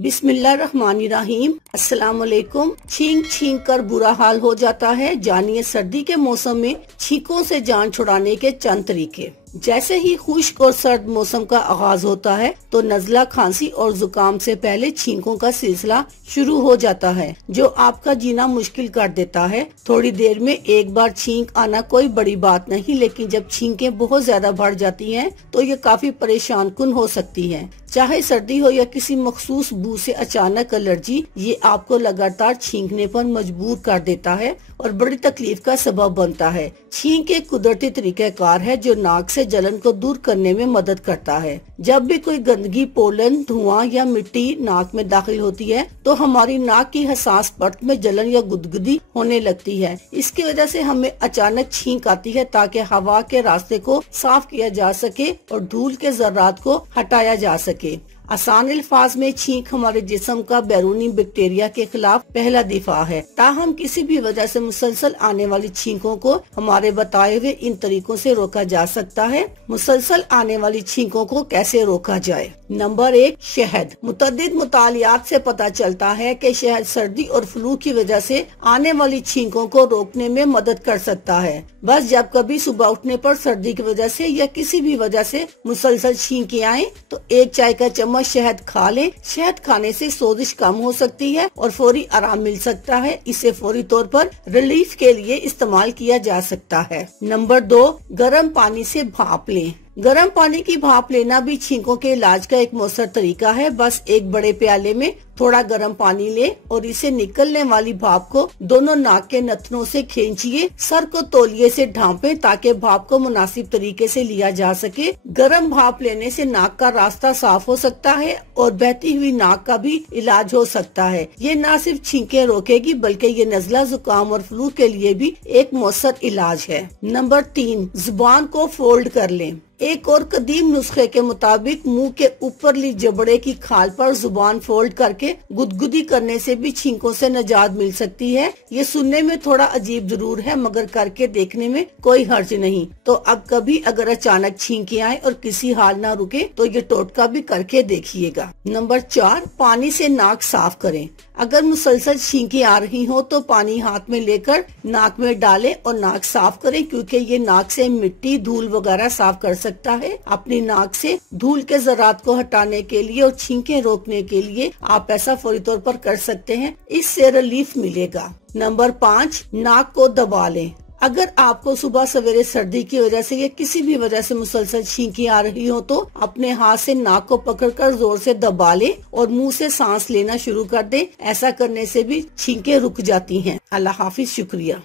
बिस्मिल्लाहिर्रहमानिर्रहीम। अस्सलाम वालेकुम। छींक कर बुरा हाल हो जाता है। जानिए सर्दी के मौसम में छींकों से जान छुड़ाने के चंद तरीके। जैसे ही खुश्क और सर्द मौसम का आगाज होता है तो नज़ला, खांसी और जुकाम से पहले छींकों का सिलसिला शुरू हो जाता है, जो आपका जीना मुश्किल कर देता है। थोड़ी देर में एक बार छींक आना कोई बड़ी बात नहीं, लेकिन जब छींकें बहुत ज्यादा बढ़ जाती हैं तो ये काफी परेशान कुन हो सकती है। चाहे सर्दी हो या किसी मखसूस बू से अचानक एलर्जी, ये आपको लगातार छींकने पर मजबूर कर देता है और बड़ी तकलीफ का सबब बनता है। छींक एक कुदरती तरीक़ाकार है जो नाक से जलन को दूर करने में मदद करता है। जब भी कोई गंदगी, पोलन, धुआं या मिट्टी नाक में दाखिल होती है तो हमारी नाक की हसास परत में जलन या गुदगुदी होने लगती है। इसकी वजह से हमें अचानक छींक आती है ताकि हवा के रास्ते को साफ किया जा सके और धूल के ज़र्रात को हटाया जा सके। आसान अल्फाज में छींक हमारे जिस्म का बैरूनी बैक्टीरिया के खिलाफ पहला दिफा है। ताहम किसी भी वजह से मुसलसल आने वाली छींकों को हमारे बताए हुए इन तरीकों से रोका जा सकता है। मुसलसल आने वाली छींकों को कैसे रोका जाए? नंबर 1, शहद। मुतअद्दिद मुतालियात से पता चलता है कि शहद सर्दी और फ्लू की वजह से आने वाली छींकों को रोकने में मदद कर सकता है। बस जब कभी सुबह उठने पर सर्दी की वजह से या किसी भी वजह से मुसलसल छींकें आए तो 1 चाय का चम्मच शहद खा लें। शहद खाने से सोजिश कम हो सकती है और फौरी आराम मिल सकता है। इसे फौरी तौर पर रिलीफ के लिए इस्तेमाल किया जा सकता है। नंबर 2, गर्म पानी से भाप लें। गर्म पानी की भाप लेना भी छींकों के इलाज का एक मौसर तरीका है। बस एक बड़े प्याले में थोड़ा गर्म पानी लें और इसे निकलने वाली भाप को दोनों नाक के नथनों से खींचिए। सर को तौलिए से ढांपें ताकि भाप को मुनासिब तरीके से लिया जा सके। गर्म भाप लेने से नाक का रास्ता साफ हो सकता है और बहती हुई नाक का भी इलाज हो सकता है। ये न सिर्फ छींकें रोकेगी बल्कि ये नज़ला, जुकाम और फ्लू के लिए भी एक मौसर इलाज है। नंबर 3, जुबान को फोल्ड कर लें। एक और कदीम नुस्खे के मुताबिक मुंह के ऊपरली जबड़े की खाल पर जुबान फोल्ड करके गुदगुदी करने से भी छींकों से निजात मिल सकती है। ये सुनने में थोड़ा अजीब जरूर है मगर करके देखने में कोई हर्ज नहीं। तो अब कभी अगर अचानक छींकें आए और किसी हाल ना रुके तो ये टोटका भी करके देखिएगा। नंबर 4, पानी से नाक साफ करें। अगर मुसलसल छींकें आ रही हो तो पानी हाथ में लेकर नाक में डालें और नाक साफ करें, क्योंकि ये नाक से मिट्टी, धूल वगैरह साफ कर सकता है। अपनी नाक से धूल के ज़रात को हटाने के लिए और छींकें रोकने के लिए आप ऐसा फौरी तौर पर कर सकते हैं। इससे रिलीफ मिलेगा। नंबर 5, नाक को दबा लें। अगर आपको सुबह सवेरे सर्दी की वजह से या किसी भी वजह से मुसलसल छींकें आ रही हो तो अपने हाथ से नाक को पकड़कर जोर से दबा लें और मुंह से सांस लेना शुरू कर दें। ऐसा करने से भी छींकें रुक जाती हैं। अल्लाह हाफिज। शुक्रिया।